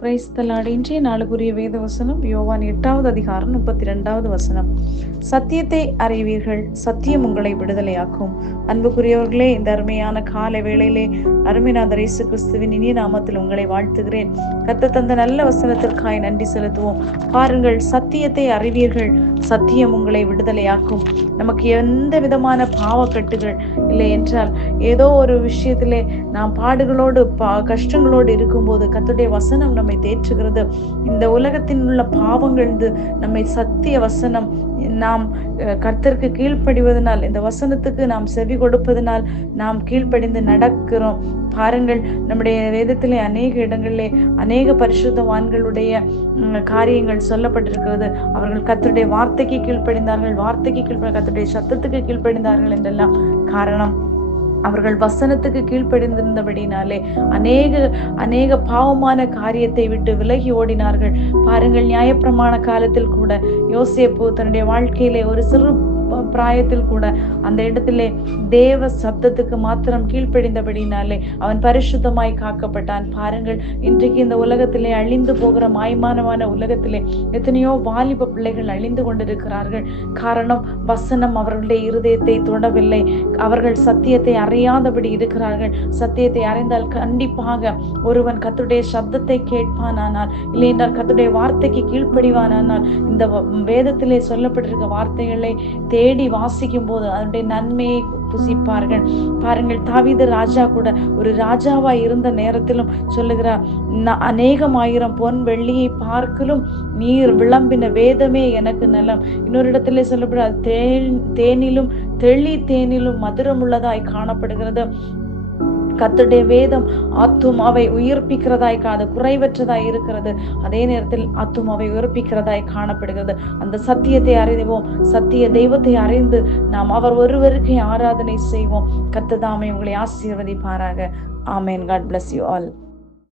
Praise the Lord. இன்றைய நாளுக்குரிய வேத வசனம் யோவான் 8வது அதிகாரம் 32வது வசனம். சத்தியத்தை அறிவீர்கள், சத்தியம் உங்களை விடுதலையாக்கும். அன்புக்குரியவர்களே, இந்த அருமையான காலை வேளையிலே அருமைநாதர் இயேசு கிறிஸ்துவின் இனிய நாமத்தில் உங்களை வாழ்த்துகிறேன். கர்த்தர் தந்த நல்ல வசனத்திற்காய் நன்றி செலுத்துவோம். பாருங்கள், சத்தியத்தை அறிவீர்கள், சத்தியம் உங்களை விடுதலையாக்கும். நமக்கு எந்த விதமான பாவக்கட்டுகள் இல்லை என்றால், ஏதோ ஒரு விஷயத்திலே நாம் பாடுகளோடு கஷ்டங்களோடு இருக்கும்போது கர்த்தருடைய வசனம் நம்மை தேற்றுகிறது. இந்த உலகத்தில் உள்ள பாவங்கள் நம்மை சத்திய வசனம், நாம் கர்த்தருக்கு கீழ்ப்படிவதனால், இந்த வசனத்துக்கு நாம் செவி கொடுப்பதனால் நாம் கீழ்ப்படிந்து நடக்கிறோம். பாருங்கள், நம்முடைய வேதத்திலே அநேக இடங்களிலே அநேக பரிசுத்தவான்களுடைய காரியங்கள் சொல்லப்பட்டிருக்கிறது. அவர்கள் கர்த்தருடைய வார்த்தைக்கு கீழ்ப்படிந்தார்கள், கர்த்தருடைய சத்தத்துக்கு கீழ்ப்படிந்தார்கள் என்றெல்லாம். காரணம், அவர்கள் வசனத்துக்கு கீழ்ப்படிந்திருந்தபடினாலே அநேக பாவமான காரியத்தை விட்டு விலகி ஓடினார்கள். பாருங்கள், நியாயப்பிரமாண காலத்தில் கூட யோசேப்பு தன்னுடைய வாழ்க்கையிலே ஒரு சிறு பிராயத்தில் கூட அந்த இடத்திலே தேவ சப்தத்துக்கு மாத்திரம் கீழ்ப்படிந்தபடினாலே அவன் பரிசுத்தமாய் காக்கப்பட்டான். பாருங்கள், இன்றைக்கு இந்த உலகத்திலே அழிந்து போகிற மாய்மானமான உலகத்திலே எத்தனையோ வாலிப பிள்ளைகள் அழிந்து கொண்டிருக்கிறார்கள். காரணம், வசனம் அவர்களுடைய இருதயத்தை தொடவில்லை. அவர்கள் சத்தியத்தை அறியாதபடி இருக்கிறார்கள். சத்தியத்தை அறிந்தால் கண்டிப்பாக ஒருவன் கர்த்தருடைய சப்தத்தை கேட்பானானால், இல்லை என்றால் கர்த்தருடைய வார்த்தைக்கு கீழ்ப்படிவானானால், இந்த வேதத்திலே சொல்லப்பட்டிருக்க வார்த்தைகளை தேடி வாசிக்கும் போது அதனுடைய நன்மையை புசிப்பார்கள். பாருங்கள், தாவீது ராஜா கூட ஒரு ராஜாவாய் இருந்த நேரத்திலும் சொல்லுகிறார், அநேகமாயிரம் பொன் வெள்ளியை பார்க்கலும் நீர் விளம்பின வேதமே எனக்கு நலம். இன்னொரு இடத்திலே சொல்லப்படுற தேனிலும் தேனிலும் மதுரம் உள்ளதாய் காணப்படுகிறது. கர்த்தருடைய வேதம் ஆத்துமாவை உயிர்ப்பிக்கிறதாய் குறைவற்றதாய் இருக்கிறது. அதே நேரத்தில் ஆத்துமாவை உயிர்ப்பிக்கிறதாய் காணப்படுகிறது. அந்த சத்தியத்தை அறிவோம். சத்திய தெய்வத்தை அறிந்து நாம் அவர் ஒருவருக்கு ஆராதனை செய்வோம். கர்த்தர் தாமே உங்களை ஆசீர்வதிப்பாராக. ஆமென். God bless you all.